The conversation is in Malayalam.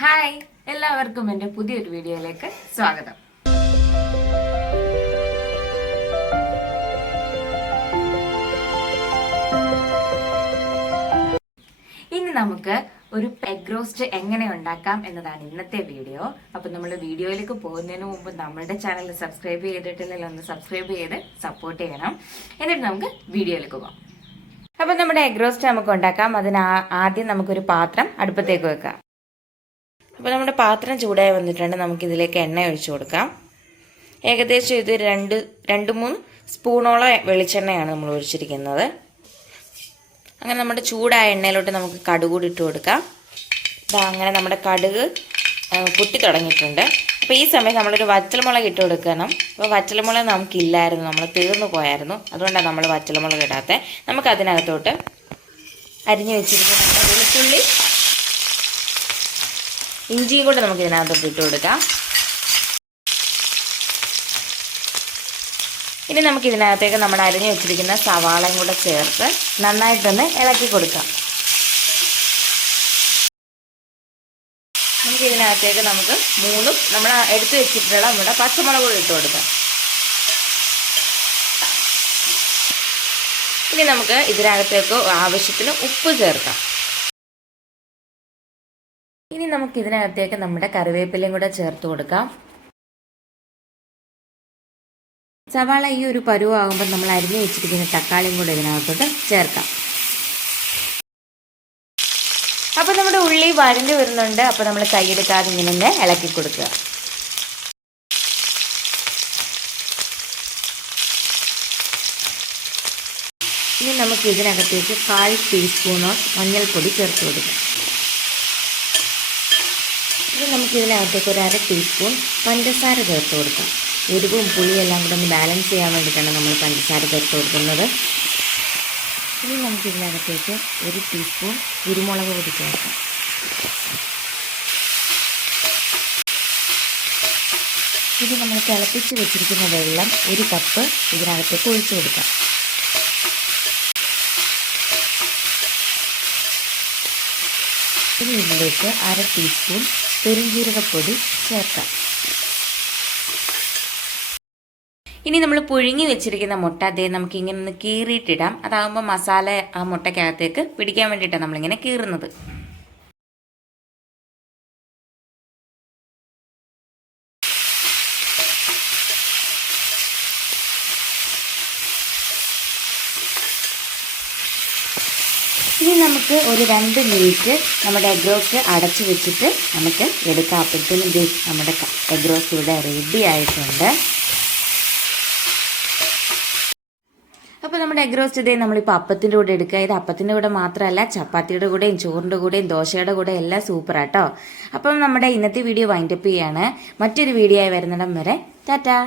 ഹായ്, എല്ലാവർക്കും എൻ്റെ പുതിയൊരു വീഡിയോയിലേക്ക് സ്വാഗതം. ഇനി നമുക്ക് ഒരു എഗ് റോസ്റ്റ് എങ്ങനെ ഉണ്ടാക്കാം എന്നതാണ് ഇന്നത്തെ വീഡിയോ. അപ്പം നമ്മൾ വീഡിയോയിലേക്ക് പോകുന്നതിന് മുമ്പ് നമ്മുടെ ചാനൽ സബ്സ്ക്രൈബ് ചെയ്തിട്ടില്ലെങ്കിൽ ഒന്ന് സബ്സ്ക്രൈബ് ചെയ്ത് സപ്പോർട്ട് ചെയ്യണം. എന്നിട്ട് നമുക്ക് വീഡിയോയിലേക്ക് പോകാം. അപ്പം നമ്മുടെ എഗ് റോസ്റ്റ് നമുക്ക് ഉണ്ടാക്കാം. അതിന് ആദ്യം നമുക്കൊരു പാത്രം അടുപ്പത്തേക്ക് വെക്കാം. അപ്പോൾ നമ്മുടെ പാത്രം ചൂടായി വന്നിട്ടുണ്ട്. നമുക്കിതിലേക്ക് എണ്ണ ഒഴിച്ചു കൊടുക്കാം. ഏകദേശം ഇത് രണ്ട് മൂന്ന് സ്പൂണോളം വെളിച്ചെണ്ണയാണ് നമ്മൾ ഒഴിച്ചിരിക്കുന്നത്. അങ്ങനെ നമ്മുടെ ചൂടായ എണ്ണയിലോട്ട് നമുക്ക് കടുക് കൂടി ഇട്ട് കൊടുക്കാം. അങ്ങനെ നമ്മുടെ കടുക് പൊട്ടി തുടങ്ങിയിട്ടുണ്ട്. അപ്പോൾ ഈ സമയത്ത് നമ്മളൊരു വറ്റൽമുളക് ഇട്ട് കൊടുക്കണം. അപ്പോൾ വറ്റൽമുളക് നമുക്കില്ലായിരുന്നു, നമ്മൾ തീർന്നു പോയായിരുന്നു. അതുകൊണ്ടാണ് നമ്മൾ വറ്റൽമുളക് ഇടാത്തത്. നമുക്കതിനകത്തോട്ട് അരിഞ്ഞു വെച്ചിരിക്കുന്ന വെളുത്തുള്ളി ഇഞ്ചിയും കൂടെ നമുക്ക് ഇതിനകത്തോട്ട് ഇട്ട് കൊടുക്കാം. ഇനി നമുക്ക് ഇതിനകത്തേക്ക് നമ്മൾ അരിഞ്ഞു വെച്ചിരിക്കുന്ന സവാളയും കൂടെ ചേർത്ത് നന്നായിട്ടൊന്ന് ഇളക്കി കൊടുക്കാം. നമുക്ക് ഇതിനകത്തേക്ക് നമുക്ക് നമ്മൾ എടുത്തു വെച്ചിട്ടുള്ള നമ്മുടെ പച്ചമുളക് കൂടി ഇട്ട് കൊടുക്കാം. ഇനി നമുക്ക് ഇതിനകത്തേക്ക് ആവശ്യത്തിന് ഉപ്പ് ചേർക്കാം. ഇനി നമുക്ക് ഇതിനകത്തേക്ക് നമ്മുടെ കറിവേപ്പിലയും കൂടെ ചേർത്ത് കൊടുക്കാം. സവാള ഈ ഒരു പരുവാകുമ്പോൾ നമ്മൾ അരിഞ്ഞു വെച്ചിരിക്കുന്ന തക്കാളിയും കൂടെ ഇതിനകത്തോട്ട് ചേർക്കാം. അപ്പോൾ നമ്മുടെ ഉള്ളി വഴഞ്ഞു വരുന്നുണ്ട്. അപ്പോൾ നമ്മൾ കൈയെടുക്കാതെ ഇങ്ങനെ ഒന്ന് ഇളക്കി കൊടുക്കുക. ഇനി നമുക്ക് ഇതിനകത്തേക്ക് 1/4 ടീസ്പൂണോ മഞ്ഞൾപ്പൊടി ചേർത്ത് കൊടുക്കാം. ഇനി നമുക്കിതിനകത്തേക്ക് ഒരു 1/2 ടീസ്പൂൺ പഞ്ചസാര ചേർത്ത് കൊടുക്കാം. എരിവും പുളിയും എല്ലാം കൂടെ ഒന്ന് ബാലൻസ് ചെയ്യാൻ വേണ്ടിയിട്ടാണ് നമ്മൾ പഞ്ചസാര ചേർത്ത് കൊടുക്കുന്നത്. ഇനി നമുക്കിതിനകത്തേക്ക് 1 ടീസ്പൂൺ കുരുമുളക് പൊടി ചേർക്കാം. ഇത് നമ്മൾ തിളപ്പിച്ച് വെച്ചിരിക്കുന്ന വെള്ളം 1 കപ്പ് ഇതിനകത്തേക്ക് ഒഴിച്ചു കൊടുക്കാം. ഇനി ഇതിലേക്ക് 1/2 ടീസ്പൂൺ പെരുംജീരകപ്പൊടി ചേർക്കാം. ഇനി നമ്മൾ പുഴുങ്ങി വെച്ചിരിക്കുന്ന മുട്ട അതേ നമുക്ക് ഇങ്ങനെ ഒന്ന് കീറിയിട്ടിടാം. അതാകുമ്പോൾ മസാല ആ മുട്ടയ്ക്കകത്തേക്ക് പിടിക്കാൻ വേണ്ടിയിട്ടാണ് നമ്മളിങ്ങനെ കീറുന്നത്. ഇനി നമുക്ക് ഒരു 2 മിനിറ്റ് നമ്മുടെ എഗ് റോസ്റ്റ് അടച്ചു വെച്ചിട്ട് നമുക്ക് എടുക്കാം. അപ്പോഴത്തേനും നമ്മുടെ എഗ് റോസ്റ്റ് ഇവിടെ റെഡി ആയിട്ടുണ്ട്. അപ്പോൾ നമ്മുടെ എഗ് റോസ്റ്റ് ഇതേ നമ്മളിപ്പോൾ അപ്പത്തിൻ്റെ കൂടെ എടുക്കുക. ഇത് അപ്പത്തിൻ്റെ കൂടെ മാത്രമല്ല, ചപ്പാത്തിയുടെ കൂടെയും ചോറിൻ്റെ കൂടെയും ദോശയുടെ കൂടെ എല്ലാം സൂപ്പറാട്ടോ. അപ്പം നമ്മുടെ ഇന്നത്തെ വീഡിയോ വൈൻഡപ്പ് ചെയ്യാണ്. മറ്റൊരു വീഡിയോ ആയി വരുന്നിടം വരെ ടാറ്റാ.